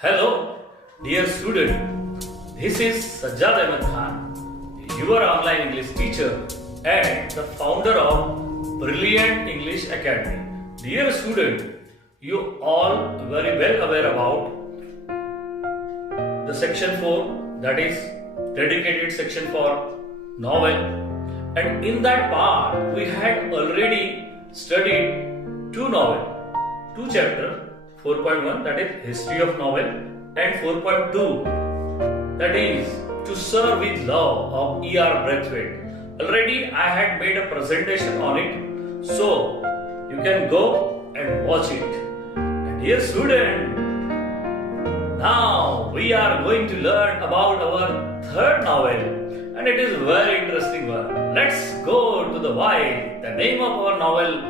Hello, dear student. This is Sajjad Ahmed Khan, your online English teacher and the founder of Brilliant English Academy. Dear student, you all very well aware about the section 4, that is dedicated section for novel, and in that part we had already studied two chapters. 4.1, that is history of novel, and 4.2, that is to serve with love of E.R. Braithwaite. Already I had made a presentation on it, so you can go and watch it. And dear student, now we are going to learn about our third novel, and it is a very interesting one. Let's go to the why. The name of our novel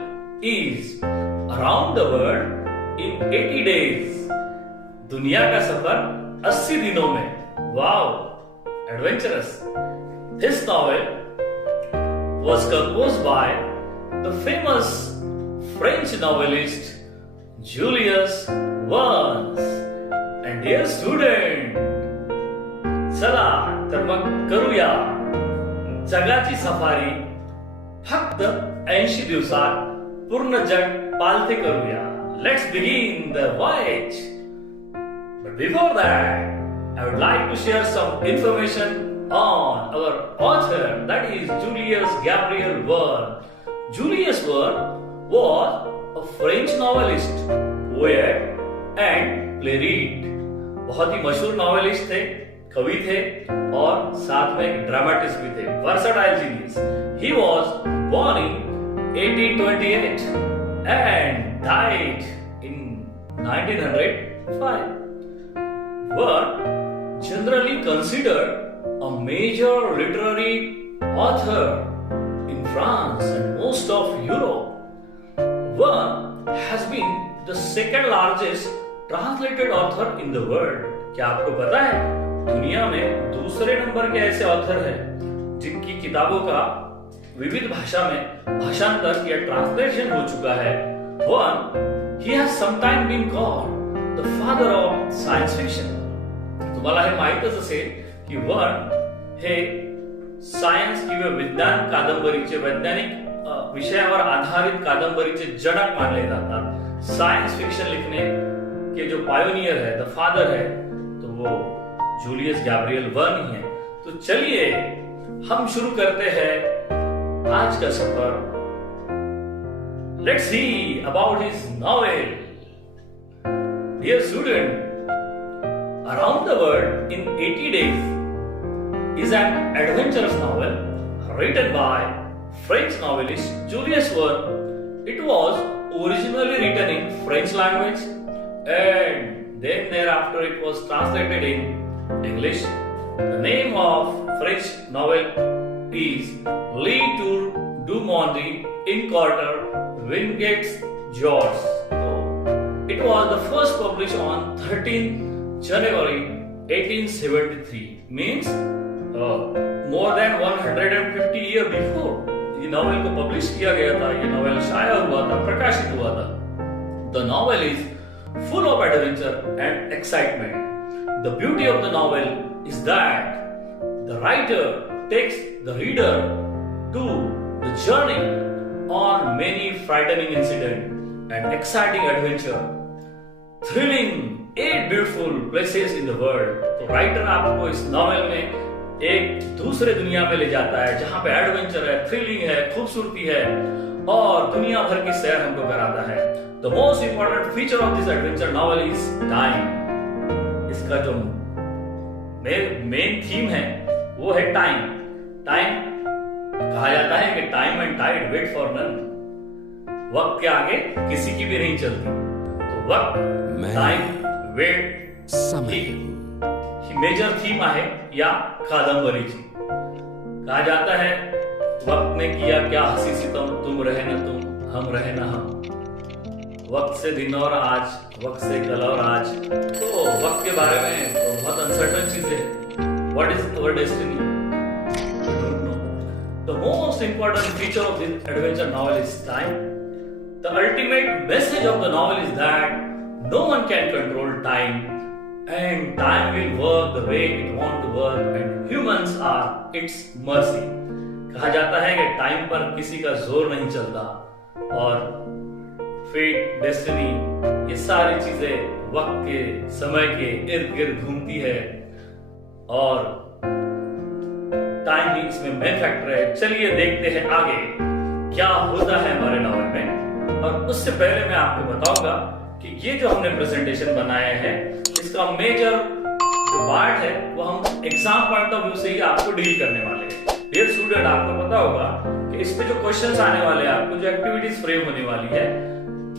is Around the World in 80 days. दुनिया का सफर 80 दिनों में. Wow, adventurous. This novel was composed by the famous French novelist Julius Verne. And dear student, चला तर मग करूया जगाची safari. फक्त 80 दिवसात पूर्ण जग पालथे करूया. Let's begin the voyage. But before that, I would like to share some information on our author, that is Julius Gabriel Verne. Julius Verne was a French novelist, poet and playwright. बहुत ही मशहूर novelist थे, कवि थे और साथ में एक dramatist भी थे. Versatile genius. He was born in 1828 and died in 1905. Verne, generally considered a major literary author in France and most of Europe, Verne has been the second largest translated author in the world. क्या आपको पता है दुनिया में दूसरे number के ऐसे author हैं जिनकी किताबों का विविध भाषा में भाषांतर या ट्रांसलेशन हो चुका है? Verne, he has sometimes been called the father of science fiction. तुम्हाला हे माहीतच असेल की Verne हे सायन्स किंवा विज्ञान कादंबरीचे, वैज्ञानिक विषयावर आधारित कादंबरीचे जनक मानले जातात. सायन्स फिक्शन लिखने के जो पायोनियर है, द फादर है, तो वो जूलियस गैब्रियल वर्न ही है. तो चलिए हम शुरू करते हैं आज का सफर. Let's see about his novel. Dear student, Around the World in 80 Days is an adventurous novel written by French novelist Julius Verne. It was originally written in French language and then thereafter it was translated in English. The name of French novel is Le Tour du Monde in Carter Wingate's George. It was the first published on 13 January 1873. Means more than 150 years before ये novel को publish किया गया था. ये novel शाया हुआ था, प्रकाशित हुआ था. The novel is full of adventure and excitement. The beauty of the novel is that the writer takes the reader to the journey on many frightening incidents and exciting adventure, thrilling 8 beautiful places in the world. तो writer आपको इस novel में एक दूसरे दुनिया में ले जाता है जहां पे एडवेंचर है, थ्रिलिंग है, खूबसूरती है और दुनिया भर की सैर हमको कराता है. The most important feature of this adventure novel is time. इसका जो मेन थीम है वो है टाइम. टाइम कहा जाता है कि time and tide wait for none. वक्त के आगे किसी की भी नहीं चलती. तो वक्त, टाइम, वेट समय ही मेजर थीम आहे या कादंबरीची. कहा जाता है वक्त ने किया क्या हंसी सितम, तुम रहे न तुम, हम रहे न हम. वक्त से दिन और आज, वक्त से कल और आज. तो वक्त के बारे में तो बहुत अनसर्टन चीज है. What is our destiny? The most important feature of this adventure novel is time. The ultimate message of the novel is that no one can control time and time will work the way it want to work and humans are its mercy. कहा जाता है कि time पर किसी का जोर नहीं चलता और फेट, डेस्टिनी, ये सारी चीजें वक्त के, समय के इर्द गिर्द घूमती है और टाइम ही इसमें मेन फैक्टर है। चलिए देखते हैं आगे क्या होता है हमारे नॉवल में। और उससे पहले मैं आपको बताऊंगा कि ये जो हमने प्रेजेंटेशन बनाया है इसका मेजर जो पार्ट है वो हम एग्जाम पॉइंट ऑफ व्यू से ही आपको डील करने वाले हैं। डियर स्टूडेंट, आपको पता होगा कि इस पे जो क्वेश्चंस आने वाले हैं, आपको जो एक्टिविटीज फ्रेम होने वाली है,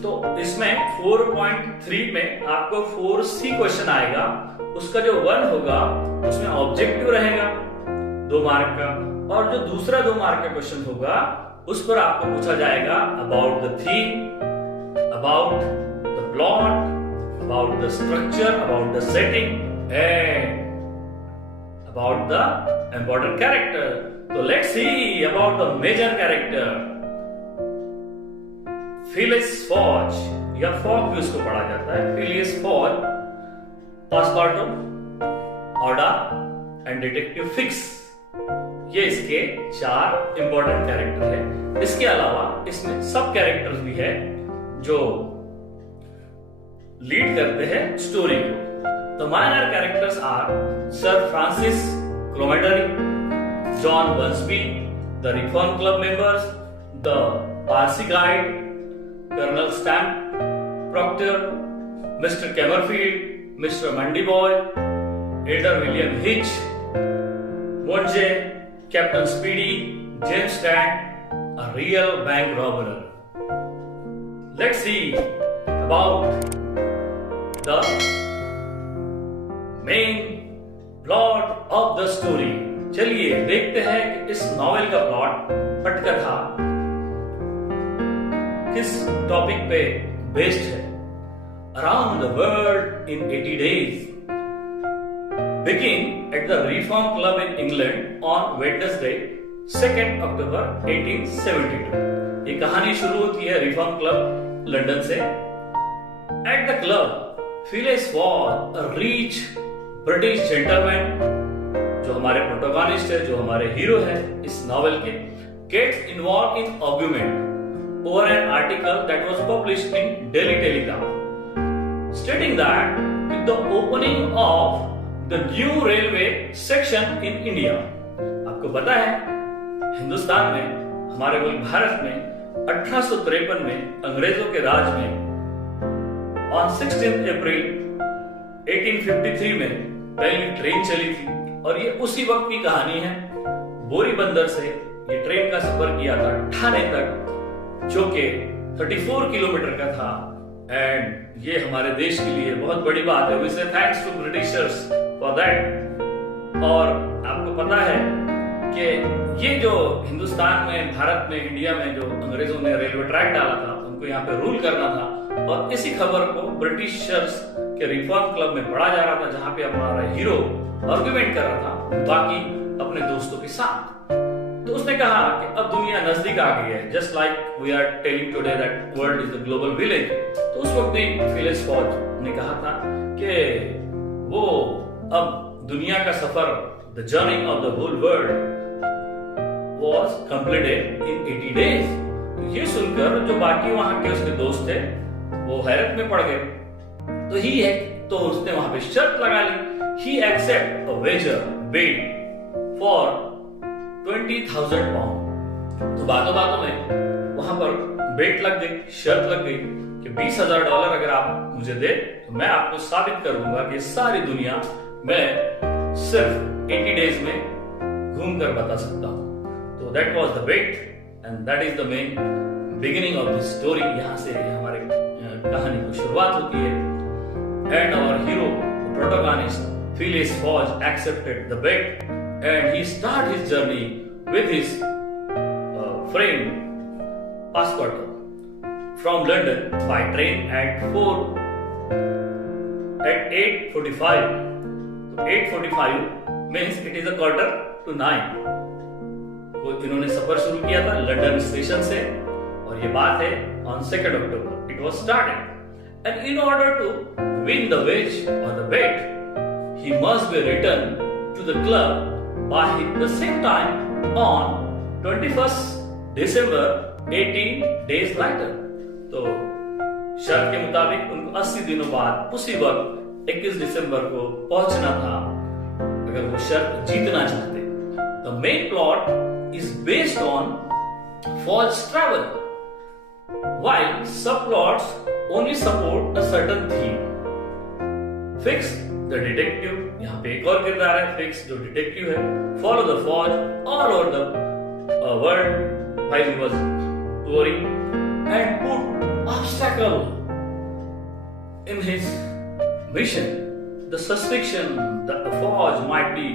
तो इसमें 4.3 में आपको 4C क्वेश्चन आएगा। उसका जो 1 होगा उसमें ऑब्जेक्टिव रहेगा 2 मार्क का, और जो दूसरा 2 मार्क का क्वेश्चन होगा उस पर आपको पूछा जाएगा about the theme, about the plot, about the structure, about the setting, and about the important character. So let's see about the major character. Phileas Fogg, या फॉग भी उसको पढ़ा जाता है। Phileas Fogg, Passepartout, Oda and Detective Fix, ये इसके 4 important character है। इसके अलावा इसमें सब कैरेक्टर्स भी है जो लीड करते हैं स्टोरी को। The minor characters are sir Francis Cromarty, John Bunsby, the reform club members, the Parsi guide, colonel Stamp Proctor, mister Camerfield, mister Mandiboy, elder William Hitch, Mudge, captain Speedy, James टैंक, a real bank robber. Let's see about the main plot of the story. चलिए देखते हैं कि इस novel का plot, पटकथा किस topic पे बेस्ड है। Around the world in 80 days begin at the Reform Club in England on Wednesday 2nd October 1872। ये कहानी शुरू होती है रिफॉर्म क्लब लंदन से। At the club, Phileas Fogg, a rich British gentleman, जो हमारे प्रोटोगोनिस्ट है, जो हमारे हीरो है इस नॉवेल के, gets involved in argument over an article that was published in Daily Telegraph, stating that with the opening of the new railway section in India, आपको पता है हिंदुस्तान में, हमारे मुल्क भारत में 1853 में अंग्रेजों के राज में On 16 अप्रैल 1853 में पहली ट्रेन चली थी और ये उसी वक्त की कहानी है। बोरी बंदर से ये ट्रेन का सफर किया था ठाणे तक, जो कि 34 किलोमीटर का था। एंड ये हमारे देश के लिए बहुत बड़ी बात है। We say thanks to Britishers for that. और आपको पता है कि ये जो हिंदुस्तान में, भारत में, इंडिया में जो अंग्रेजों ने रेलवे ट्रैक डाला था, उनको यहाँ पे रूल करना था, और इसी खबर को ब्रिटिशर्स के रिफॉर्म क्लब में पढ़ा जा रहा था, जहां पे हमारा हीरो आर्गुमेंट कर रहा था बाकी अपने दोस्तों के साथ। तो उसने कहा कि अब दुनिया नजदीक आ गई है, just like we are telling today that world is the global village. तो उस वक्त ही फिलिस फॉग ने कहा था कि वो अब दुनिया का सफर, the journey of the whole world was completed in 80 days। तो ये सुनकर जो बाकी वहां के उसके दोस्त थे वो हैरत में पड़ गए। तो उसने वहां पे शर्त लगा ली। He accept a wager bid for 20,000 pound। तो बातों में वहां पर बेट लग गई, शर्त लग गई कि $20,000 अगर आप मुझे दे तो मैं आपको साबित कर दूंगा कि सारी दुनिया मैं सिर्फ 80 डेज में घूम कर बता सकता हूं। तो that was the bet and that is the main beginning of the story. यहां से हमारे कहानी की शुरुआत होती है। And our hero protagonist Phileas Fogg accepted the bet and he started his journey with his friend Passepartout from London by train at 8:45. 8:45 means it is a 8:45. वो इन्होंने सफर शुरू किया था लंदन स्टेशन से और ये बात है on 2nd October. It was started and in order to win the wedge or the bet he must be returned to the club by the same time on 21st December 18 days later. तो शर्त के मुताबिक उनको 80 दिनों बाद उसी वक्त 21 दिसंबर को पहुंचना था अगर वो शर्त जीतना चाहते. The main plot is based on Fawz's travel, while subplots only support a certain theme. Fix the detective, यहाँ पे एक और किरदार है Fix जो डिटेक्टिव है. Follow the Fawz all over the world while he was touring and put obstacle in his mission. The suspicion that the Fawz might be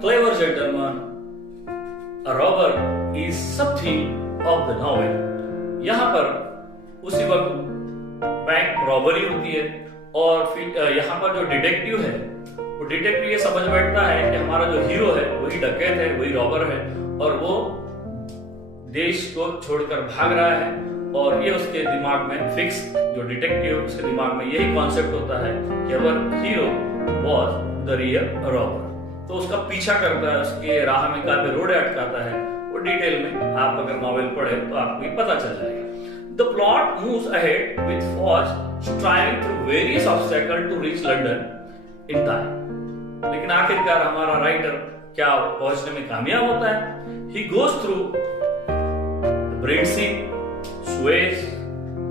clever gentleman, a robber is something of the novel. यहाँ पर उसी वक्त bank robbery होती है और फिर यहाँ पर जो डिटेक्टिव है वो डिटेक्टिव ये समझ बैठता है कि हमारा जो हीरो है वही डकैत है, वही रॉबर है और वो देश को छोड़कर भाग रहा है. और ये उसके दिमाग में फिक्स जो डिटेक्टिव उसके दिमाग में यही कॉन्सेप्ट होता है कि our hero was the real robber. तो उसका पीछा करता है, उसके राह में कहाँ पे रोड़े अटकाता है वो डिटेल में आप अगर नॉवेल पढ़े तो आपको ये पता चल जाएगा. The plot moves ahead with Fogg striving through various obstacle to reach London in time. लेकिन आखिरकार हमारा राइटर क्या पहुंचने में कामयाब होता है. He goes through Brindisi, Suez,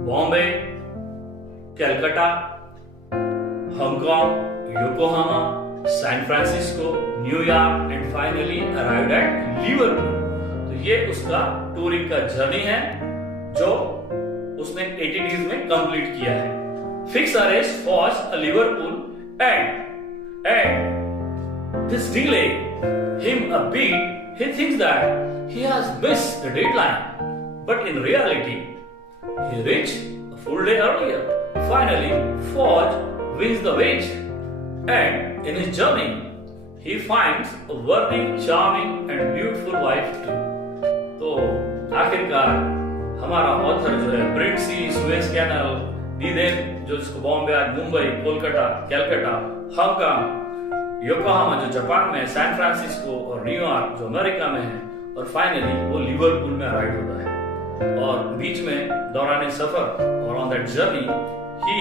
Bombay, Calcutta, Hong Kong, Yokohama, San Francisco, New York and finally arrived at Liverpool. तो ये उसका टूरिंग का जर्नी है जो उसने 80 डेज में कंप्लीट किया है. Fix arrest Fogg Liverpool and this delay him a bit. He thinks that he has missed the deadline, but in reality, he reached a full day earlier. Finally, Fawz wins the wage, and in his journey, he finds a worthy, charming, and beautiful wife too. तो आखिरकार हमारा author जो है ब्रिंडसी, Suez canal, नीदेन जो इसको बॉम्बे, आज Mumbai, Kolkata, Calcutta, Hong Kong, Yokohama जो Japan में है, सैन फ्रांसिस्को और न्यूयॉर्क जो अमेरिका में है और फाइनली वो लिवरपूल में अराइव होता है. और बीच में दौरान सफर और on that journey he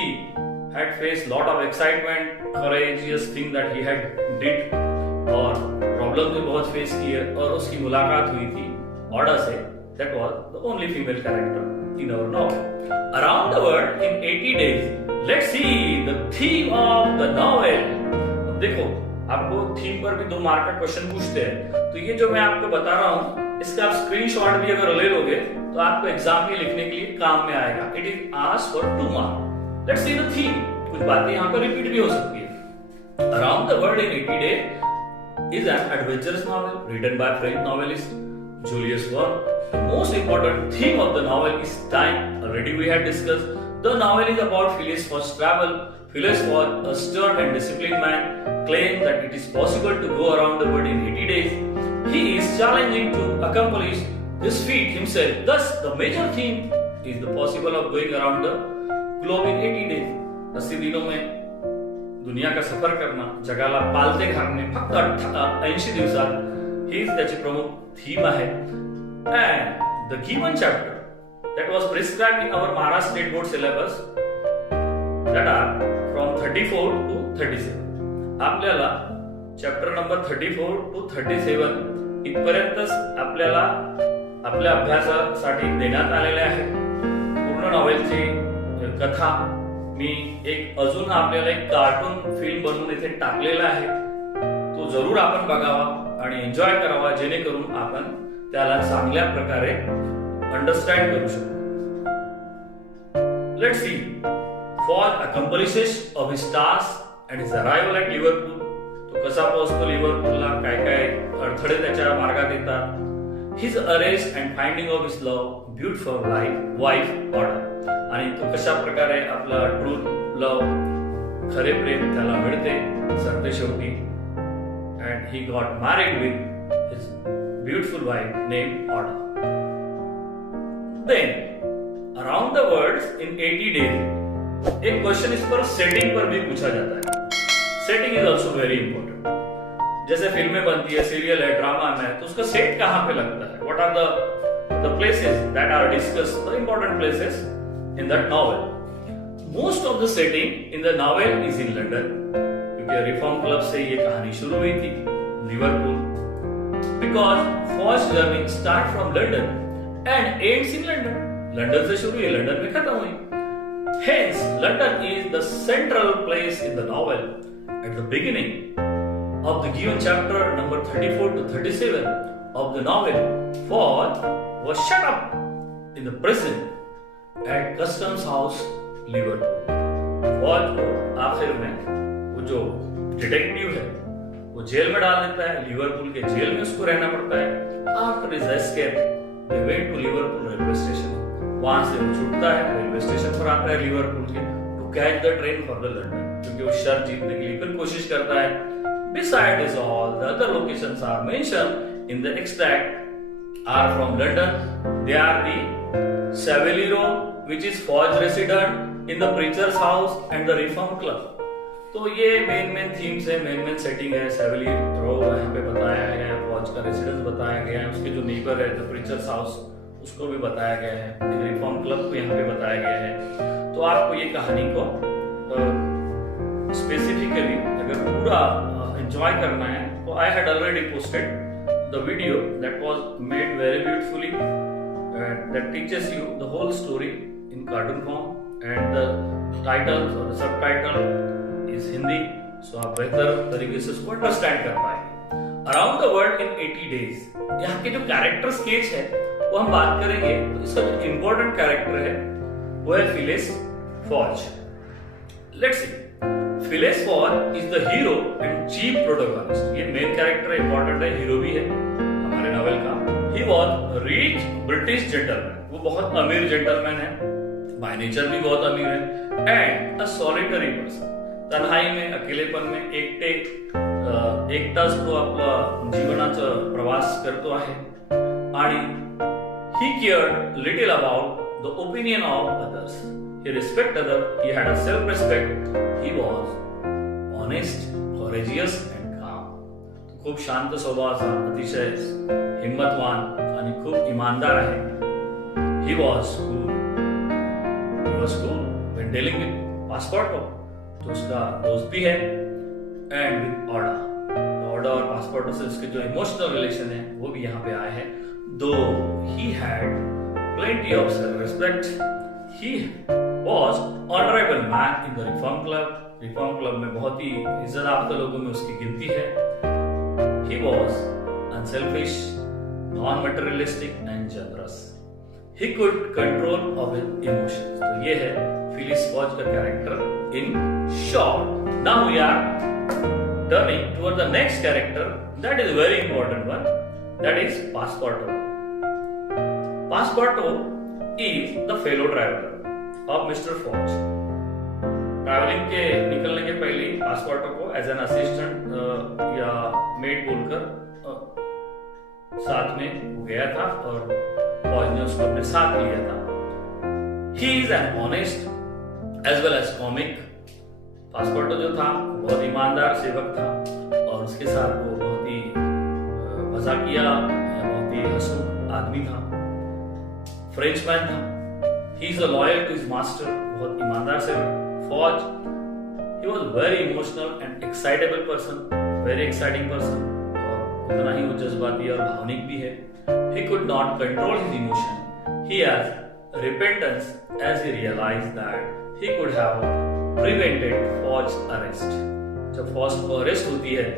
had faced lot of excitement, courageous thing that he had did और प्रॉब्लम भी बहुत फेस की है और उसकी मुलाकात हुई थी ऑडा से. That was the only female character in our novel. Around the world in 80 days. Let's see the theme of the novel. अब देखो आपको थीम पर भी 2 मार्क का क्वेश्चन पूछते हैं तो ये जो मैं आपको बता रहा हूँ इसका आप स्क्रीनशॉट भी अगर ले लोगे तो आपको एग्जाम में लिखने के लिए काम में आएगा. It is asked for 2 mark. Let's see the theme. कुछ बातें यहाँ पर रिपीट भी हो सकती है. Around the world in 80 days is an adventurous novel written by French novelist Julius Verne. The most important theme of the novel is time. Already we had discussed. The novel is about Phileas Fogg's travel. Phileas Fogg, a stern and disciplined man, claims that it is possible to go around the world in 80 days. He is challenging to accomplish this feat himself. Thus, the major theme is the possible of going around the globe in 80 days. 80 दिनों में दुनिया का सफर करना, जगाला पालते घालणे फक्त 80 दिवसात हीच त्याची प्रमुख थीम आहे. And the given chapter that was prescribed in our Maharashtra State Board syllabus that are from 34 to 37. आपल्याला चॅप्टर नंबर 34 to 37 इथपर्यंतच आपल्याला आपल्या अभ्यासासाठी देण्यात आलेले आहे. पूर्ण नॉवेलची कथा मी एक अजून आपल्याला एक कार्टून फिल्म बनवून इथे टाकलेला आहे. तो जरूर आपण बघावा आणि एन्जॉय करावा जेणेकरून आपण त्याला चांगल्या प्रकारे अंडरस्टँड करू शकू. Let's see. Fogg accomplishes of his task and his arrival at Liverpool. तो कसा पोहोचतो लिव्हरपूलला, काय काय अडथळे त्याच्या मार्गात येतात. His arrest and finding of his love, beautiful wife Oda. आणि तो कशा प्रकारे आपला ट्रू लव, खरे प्रेम त्याला मिळते सरते शेवटी. And he got married with his beautiful wife named Oda. Then, around the world in 80 days, एक क्वेश्चन इस पर सेटिंग पर भी पूछा जाता है. Setting is also very important. जैसे फिल्में बनती है, सीरियल है, ड्रामा है, तो उसका सेट कहाँ पे लगता है? What are the places that are discussed, the important places in that novel. Most of the setting in the novel is in London, क्योंकि रिफॉर्म क्लब से ये कहानी शुरू हुई थी, Liverpool. Because first journey start from London and ends in London. London से शुरू हुई, लंदन में खत्म हुई. Hence, London is the central place in the novel. At the beginning of the given chapter number 34 to 37 of the novel, Ford was shut up in the prison at Customs House, Liverpool. Ford को आखिर में वो जो detective है वो jail में डाल देता है. लिवरपूल के जेल में उसको रहना पड़ता है. After his escape, they went to Liverpool railway station. वहां से वो छूटता है, रेलवे स्टेशन पर आता है लिवरपूल के, to catch the train for the London, क्योंकि वो शर्त जीतने के लिए फिर कोशिश करता है. Beside this all the other locations are mentioned in the extract are from London. They are the Saville Row which is Fogg's resident in the preacher's house and the reform club. तो ये main themes है, main setting है. Saville रो यहाँ पे बताया गया है, फॉज का रेसिडेंस बताया गया है, उसके जो नेबर है द प्रीचर्स हाउस उसको भी बताया गया है, रिफॉर्म क्लब को यहाँ पे बताया गया है. तो आपको ये कहानी को स्पेसिफिकली अगर पूरा एंजॉय करना है तो I had already posted the video that was made very beautifully that teaches you the whole story in cartoon form and the title और सबटाइटल इज हिंदी, सो आप बेहतर तरीके से उसको अंडरस्टैंड कर पाएंगे. Around the world in 80 days, यहाँ के जो कैरेक्टर स्केच है वो हम बात करेंगे. तो इसका जो इंपॉर्टेंट कैरेक्टर है वो है Phyllis फॉज. Let's see. Phyllis फॉज is the hero and chief protagonist. ये मेन कैरेक्टर है, इंपॉर्टेंट है, हीरो भी है हमारे नॉवेल का. He was rich British gentleman. वो बहुत अमीर जेंटलमैन है, बाय नेचर भी बहुत अमीर है. And a solitary person. तन्हाई में, अकेलेपन में, एकटाच तो आपला जीवनाचं प्रवास करतो आहे. आणि he cared little about the opinion of others. He respected others. He had a self-respect. He was honest, courageous and calm. खूप शांत स्वभावाचा, अतिशय हिम्मतवान आणि खूप इमानदार आहे. He was cool. He was cool when dealing with Passepartout. तो उसका दोस्त भी है. And with Oda. Oda और Passepartout से उसके जो इमोशनल रिलेशन है वो भी यहाँ पे आए हैं. Though he had plenty of self-respect, he was honorable man in the Reform Club. Reform Club में बहुत ही इज्जत आबता लोगों में उसकी गिनती है. He was unselfish, non-materialistic and generous. He could control of his emotions. तो ये है फिलिस फॉज का character in short. Now we are turning toward the next character that is a very important one. That is Passepartout. Passepartout is the fellow traveler of Mr. Fogg. Travelling के निकलने के पहले ही Passepartout को as an assistant या made बोलकर साथ में गया था और फौज ने उसको अपने साथ लिया था. He is an honest as well as comic. Passepartout जो था बहुत ईमानदार सेवक था और उसके साथ वो बहुत ही मजाकिया, बहुत ही हंसमुख आदमी था. फ्रेंचमैन था. He is loyal to his master. बहुत ईमानदार सेवक. Fogg. He was very emotional and excitable person. Very exciting person. और उतना ही वो जज्बाती और भावनिक भी है. He could not control his emotion. He has repentance as he realised that he could have prevented Fogg arrest. जब फौज को अरेस्ट होती है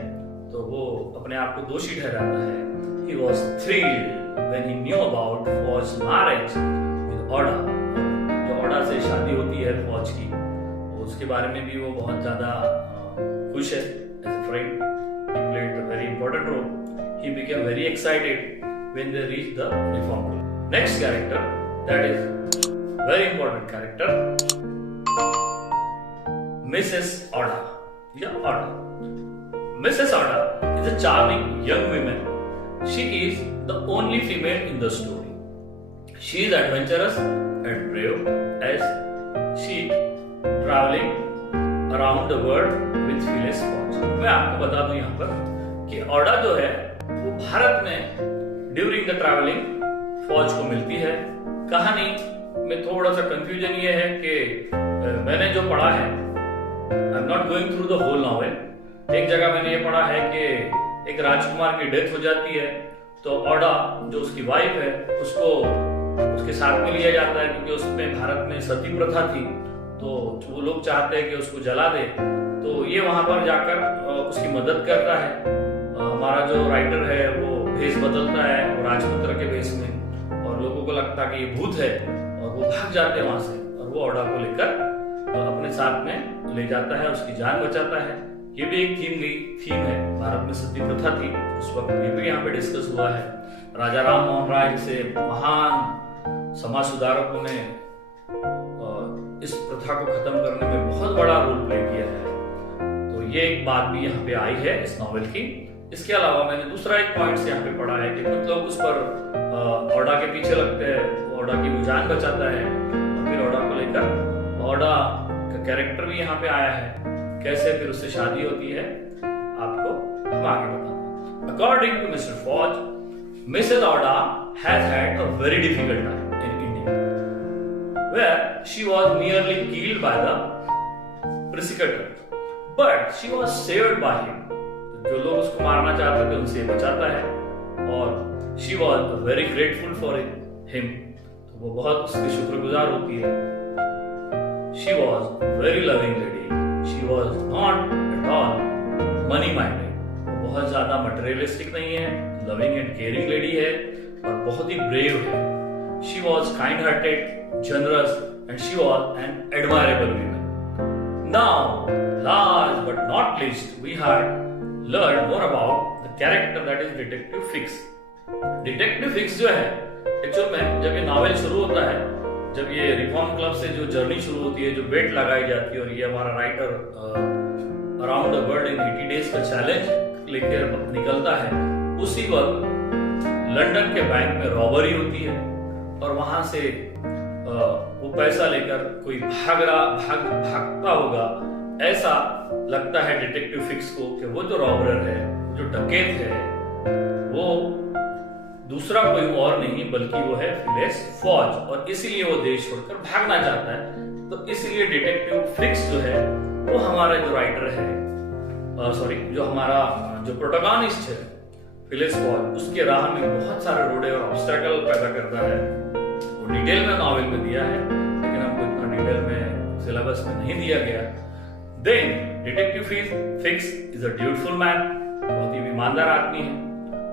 तो वो अपने आप को दोषी ठहराता है. He was thrilled when he knew about Faugh's marriage with Oda. जो ओडा से शादी होती है फौज की, उसके बारे में भी वो बहुत ज्यादा खुश है. As a friend, he played a very important role. He became very excited when they reached the reform club. Next character, that is very important character, Mrs. Oda. Yeah, Oda. Mrs. Oda is a charming young woman. She is the only female in the story. She is adventurous and brave as she traveling around the world with Phileas Fogg. मैं आपको बता दूं यहाँ पर कि ऑडा जो है वो भारत में ड्यूरिंग द ट्रैवलिंग फौज को मिलती है। कहानी में थोड़ा सा कंफ्यूजन ये है कि मैंने जो पढ़ा है, I am not going through the whole novel. एक जगह मैंने ये पढ़ा है कि एक राजकुमार की डेथ हो जाती है तो ऑडा जो उसकी वाइफ है उसको उसके साथ में लिया जाता है, क्योंकि उसमें भारत में सती प्रथा थी तो वो लोग चाहते हैं कि उसको जला दे। तो ये वहां पर जाकर उसकी मदद करता है। हमारा जो राइटर है वो भेष बदलता है राजपुत्र के भेष में, और लोगों को लगता है कि ये भूत है और वो भाग जाते हैं वहां से, और वो ऑडा को लेकर अपने साथ में ले जाता है, उसकी जान बचाता है। ये भी एक थीम है, भारत में सती प्रथा थी उस वक्त, ये भी यहाँ पे डिस्कस हुआ है। राजा राम मोहन राय जैसे महान समाज सुधारकों ने इस प्रथा को खत्म करने में बहुत बड़ा रोल प्ले किया है। तो ये एक बात भी यहाँ पे आई है इस नॉवेल की। इसके अलावा मैंने दूसरा एक पॉइंट यहाँ पे पढ़ा है कि कुछ लोग उस पर ऑडा के पीछे लगते हैं, ऑडा की वो जान बचाता है और फिर ऑडा को लेकर ऑडा का कैरेक्टर भी यहाँ पे आया है, कैसे फिर उससे शादी होती है आपको हम आगे बताते हैं। According to mister Fogg, missus Aouda has had a very difficult time in India where she was nearly killed by the persecutor, but she was saved by him. जो लोग उसको मारना चाहते थे उनसे बचाता है, और she was very grateful for him, तो वो बहुत उसकी शुक्रगुजार होती है। She was very loving lady. She was not at all money minded. वो बहुत ज्यादा मटेरियलिस्टिक नहीं है, loving and caring lady है और बहुत ही brave है। She was kind-hearted, generous, and she was an admirable woman. Now, last but not least, we had learned more about the character that is Detective Fix. Detective Fix जो है, actual में जब ये novel शुरू होता है, जब ये रिफॉर्म क्लब से जो जर्नी शुरू होती है, जो बेट लगाई जाती है और ये हमारा writer around the world in 80 days का चैलेंज लेकर निकलता है, उसी वक्त लंदन के बैंक में रॉबरी होती है और वहां से वो पैसा लेकर कोई भागता होगा, ऐसा लगता है डिटेक्टिव फिक्स को कि वो जो रॉबर है, जो डकैत है, वो दूसरा कोई और नहीं बल्कि वो है फिलिस फॉज, और इसीलिए वो देश छोड़कर भागना चाहता है। तो इसलिए डिटेक्टिव फिक्स जो है वो हमारा जो राइटर है, जो हमारा जो प्रोटोगोनिस्ट है फिलिस फॉज, उसके राह में बहुत सारे रोड़े और ऑब्स्टेकल पैदा करता है। वो डिटेल में नॉवेल में दिया है, लेकिन हमको इतना डिटेल में सिलेबस में नहीं दिया गया। Then detective Fix is a dutiful man, बहुत ही ईमानदार आदमी है।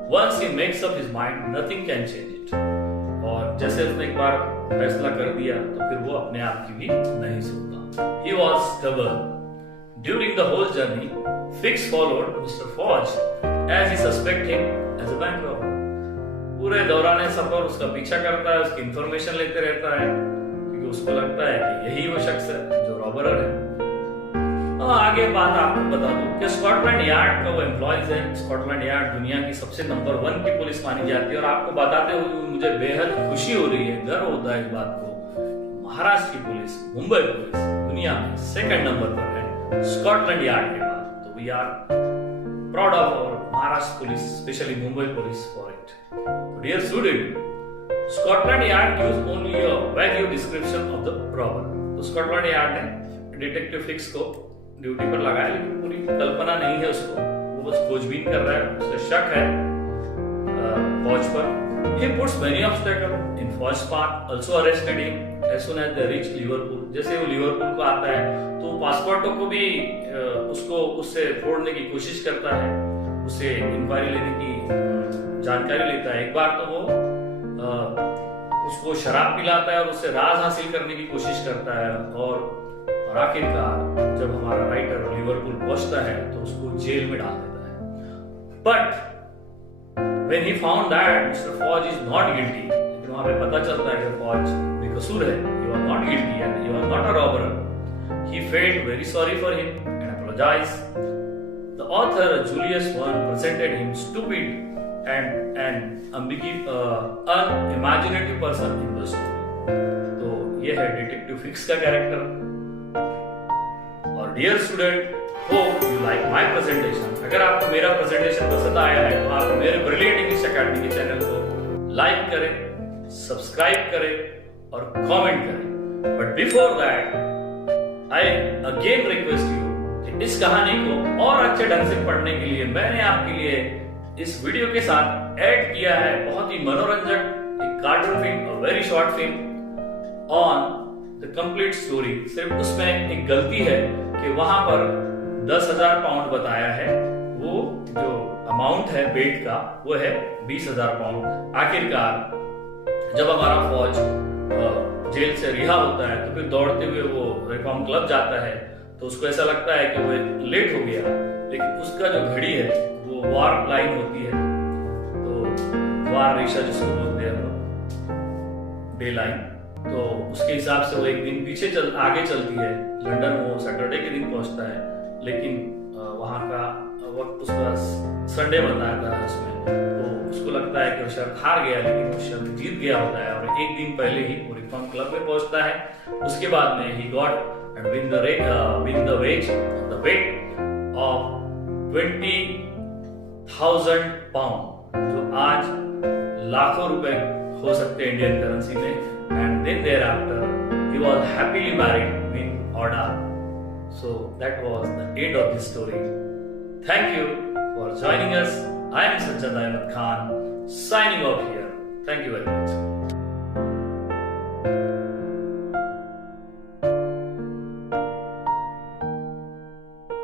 Once he makes up his mind, nothing can change it. और जैसे उसने एक बार फैसला कर दिया तो फिर वो अपने आप की भी नहीं सुनता। He was stubborn. During the whole journey, Fix followed Mr. Fodge as he suspected him as a bank robber. पूरे दौरान सफर उसका पीछा करता है, उसकी इंफॉर्मेशन लेते रहता है, क्योंकि उसको लगता है कि यही वो शख्स है जो रॉबर है। आगे बात आपको बता दूं कि स्कॉटलैंड यार्ड का वो एम्प्लॉइज है। स्कॉटलैंड यार्ड दुनिया की सबसे नंबर 1 की पुलिस मानी जाती है, और आपको बताते हुए मुझे बेहद खुशी हो रही है, गर्व होता है इस बात को। महाराष्ट्र की पुलिस, मुंबई पुलिस दुनिया में 2nd नंबर पर है स्कॉटलैंड यार्ड के बाद। तो we are proud of our Maharashtra police, specially Mumbai police for it. Dear student, Scotland Yard gives only a vague description of the robber. तो स्कॉटलैंड यार्ड ने डिटेक्टिव फिक्स को ड्यूटी पर लगाया, लेकिन पूरी कल्पना नहीं है उसको, वो बस खोजबीन कर रहा है, उसका शक है फौज पर। He puts many obstacles in Fauge's path, also arrested him as soon as they reach Liverpool. जैसे वो लिवरपूल को आता है तो पासपोर्टों को भी उसको उससे फोड़ने की कोशिश करता है, उससे इंक्वायरी लेने की जानकारी लेता है। एक बार तो वो उसको शराब पिलाता है और उससे राज हासिल करने की कोशिश करता है, और आखिरकार जब हमारा राइटर लिवरपूल पहुंचता है तो उसको जेल में डाल देता है। But when he found that mister फॉज is not guilty, लेकिन वहां पे पता चलता है कि फॉज बेकसूर है, he was not guilty and he was not a robber. He felt very sorry for him and apologised. The author Jules Verne presented him stupid and an unimaginative person in the story. तो ये है detective Fix का कैरेक्टर, और dear student, hope you like my presentation. अगर आपको मेरा presentation पसंद आया है तो आप मेरे ब्रिलियंट इंग्लिश एकेडमी के चैनल को लाइक करें, सब्सक्राइब करें और कमेंट करें। But before that I again request you कि इस कहानी को और अच्छे ढंग से पढ़ने के लिए मैंने आपके लिए इस वीडियो के साथ ऐड किया है बहुत ही मनोरंजक एक cartoon film, very short film on the complete story. सिर्फ उसमें एक गलती है कि वहां पर 10,000 पाउंड बताया है, वो जो अमाउंट है बेट का वो है 20,000 पाउंड। आखिरकार जब हमारा फौज जेल से रिहा होता है तो फिर दौड़ते हुए वो रिफॉर्म क्लब जाता है, तो उसको ऐसा लगता है कि वो लेट हो गया, लेकिन उसका जो घड़ी है वो वार लाइन होती है, तो वार रेशा जिसको बोलते हैं डे लाइन, तो उसके हिसाब से वो एक दिन पीछे आगे चलती है। लंदन वो सैटरडे के दिन पहुंचता है, लेकिन वहां का वक्त उसका संडे बताया था उसमें, तो उसको लगता है कि वो शर्त हार गया, लेकिन वो शर्त जीत गया होता है और एक दिन पहले ही वो रिफॉर्म क्लब में पहुंचता है। उसके बाद में he got and win the ways the weight of 20,000 pound, जो आज लाखों रुपए हो सकते हैं इंडियन करेंसी में। And then thereafter, he was happily married in Oda. So that was the end of this story. Thank you for joining us. I am Sajjad Ahmed Khan, signing off here. Thank you very much.